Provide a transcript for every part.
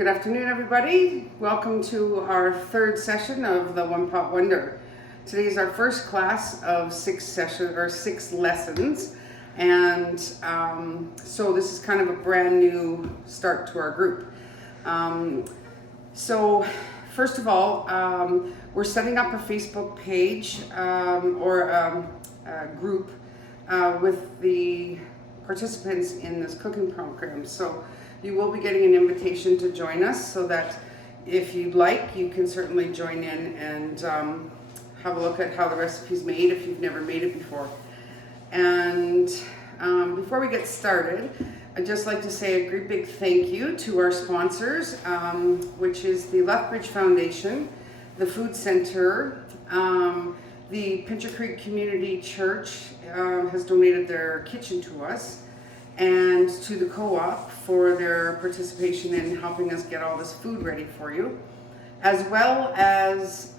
Good afternoon, everybody. Welcome to our third session of the One Pot Wonder. Today is our first class of six lessons, and so this is kind of a brand new start to our group. So first of all, we're setting up a Facebook page or a group with the participants in this cooking program. So you will be getting an invitation to join us, so that if you'd like, you can certainly join in and have a look at how the recipe's made if you've never made it before. And before we get started, I'd just like to say a great big thank you to our sponsors, which is the Lethbridge Foundation, the Food Center, the Pincher Creek Community Church has donated their kitchen to us, and to the co-op for their participation in helping us get all this food ready for you, as well as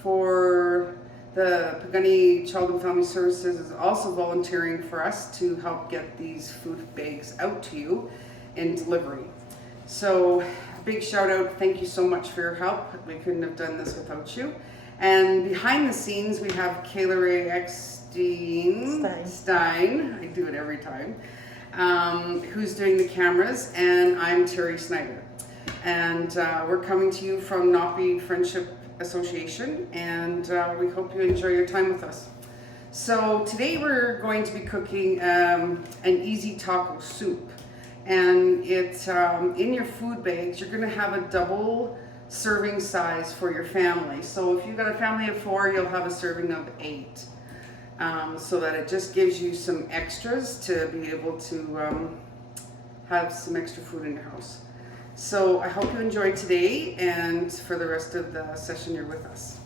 for the Pagani Child and Family Services is also volunteering for us to help get these food bags out to you in delivery. So big shout out, thank you so much for your help. We couldn't have done this without you. And behind the scenes we have Kayla Ray Stein, I do it every time, who's doing the cameras, and I'm Terry Snyder. And we're coming to you from Napi Friendship Association, and we hope you enjoy your time with us. So today we're going to be cooking an easy taco soup, and it's in your food bags. You're going to have a double serving size for your family. So if you've got a family of 4, you'll have a serving of 8. So that it just gives you some extras to be able to have some extra food in your house. So I hope you enjoyed today, and for the rest of the session you're with us.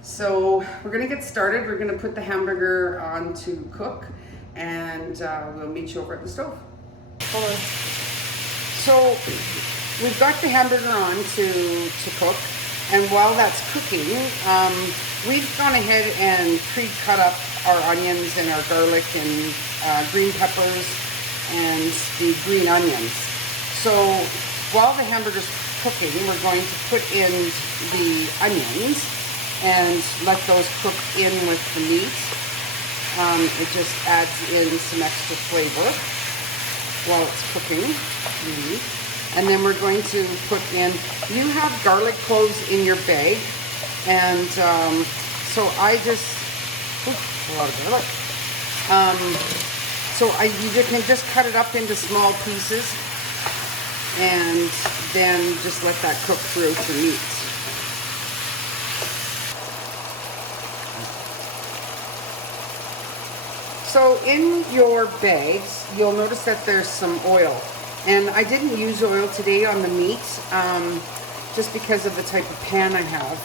So we're going to get started. We're going to put the hamburger on to cook, and we'll meet you over at the stove. Hello. So we've got the hamburger on to cook, and while that's cooking, we've gone ahead and pre-cut up our onions and our garlic and green peppers and the green onions. So while the hamburger's cooking, we're going to put in the onions and let those cook in with the meat. It just adds in some extra flavor while it's cooking the meat. And then we're going to put in, you have garlic cloves in your bag, and so I just, a lot of garlic. So you can just cut it up into small pieces, and then just let that cook through to meat. So in your bags, you'll notice that there's some oil. And I didn't use oil today on the meat, just because of the type of pan I have.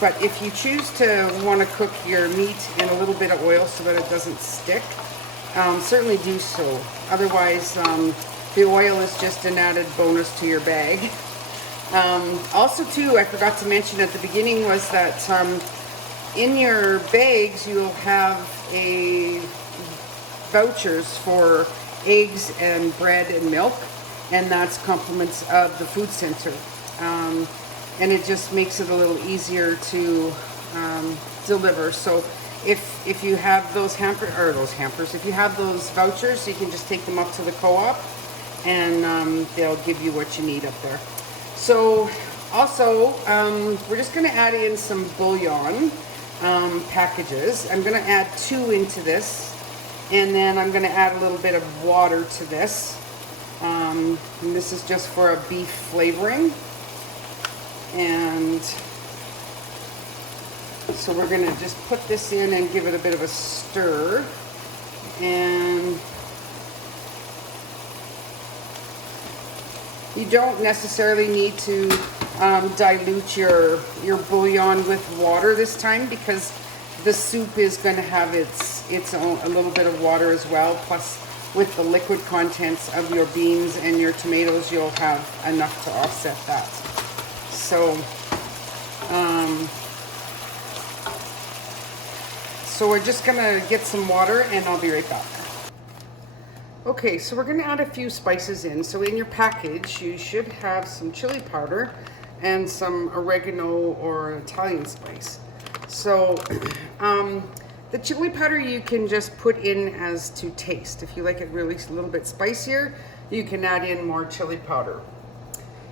But if you choose to want to cook your meat in a little bit of oil so that it doesn't stick, certainly do so. Otherwise, the oil is just an added bonus to your bag. Also too, I forgot to mention at the beginning was that in your bags you'll have vouchers for eggs and bread and milk, and that's compliments of the food center, and it just makes it a little easier to deliver. So if you have those hampers, if you have those vouchers, you can just take them up to the co-op, and they'll give you what you need up there. So also we're just going to add in some bouillon packages. I'm going to add 2 into this. And then I'm going to add a little bit of water to this. And this is just for a beef flavoring. And so we're going to just put this in and give it a bit of a stir. And you don't necessarily need to dilute your bouillon with water this time, because the soup is going to have its own a little bit of water as well. Plus, with the liquid contents of your beans and your tomatoes, you'll have enough to offset that. So, so we're just going to get some water, and I'll be right back. Okay, so we're gonna add a few spices in. So in your package, you should have some chili powder and some oregano or Italian spice. So the chili powder you can just put in as to taste. If you like it really a little bit spicier, you can add in more chili powder.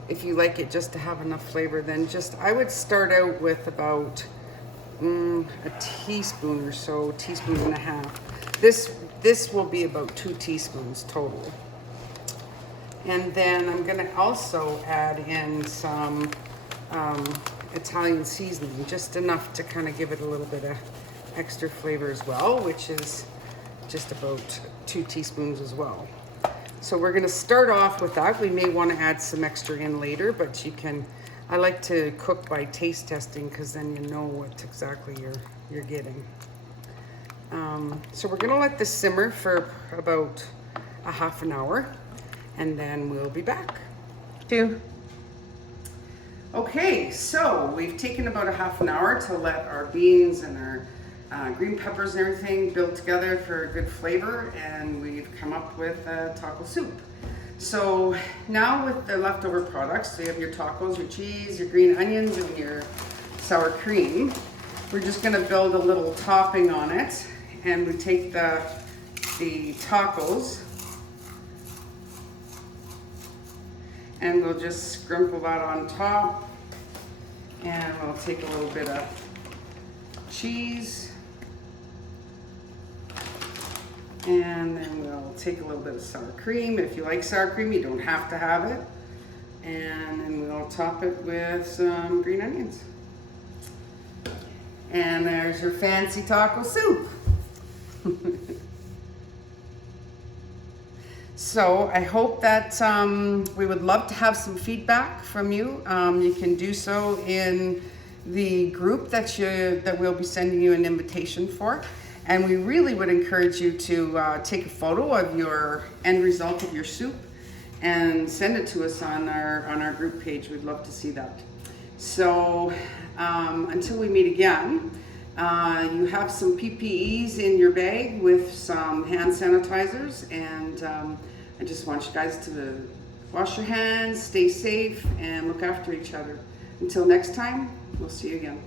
If you like it just to have enough flavor, then I would start out with about a teaspoon or so, teaspoon and a half. This will be about 2 teaspoons total. And then I'm gonna also add in some Italian seasoning, just enough to kind of give it a little bit of extra flavor as well, which is just about 2 teaspoons as well. So we're gonna start off with that. We may wanna add some extra in later, but I like to cook by taste testing because then you know what exactly you're getting. So we're gonna let this simmer for about a half an hour and then we'll be back. Okay, so we've taken about a half an hour to let our beans and our green peppers and everything build together for a good flavor, and we've come up with a taco soup. So now with the leftover products, so you have your tacos, your cheese, your green onions, and your sour cream. We're just gonna build a little topping on it, and we take the tacos and we'll just sprinkle that on top, and we'll take a little bit of cheese, and then we'll take a little bit of sour cream. If you like sour cream, you don't have to have it. And then we'll top it with some green onions. And there's your fancy taco soup. So I hope that we would love to have some feedback from you. You can do so in the group that we'll be sending you an invitation for. And we really would encourage you to take a photo of your end result of your soup and send it to us on our group page. We'd love to see that. So until we meet again, you have some PPEs in your bag with some hand sanitizers, and I just want you guys to wash your hands, stay safe, and look after each other. Until next time, we'll see you again.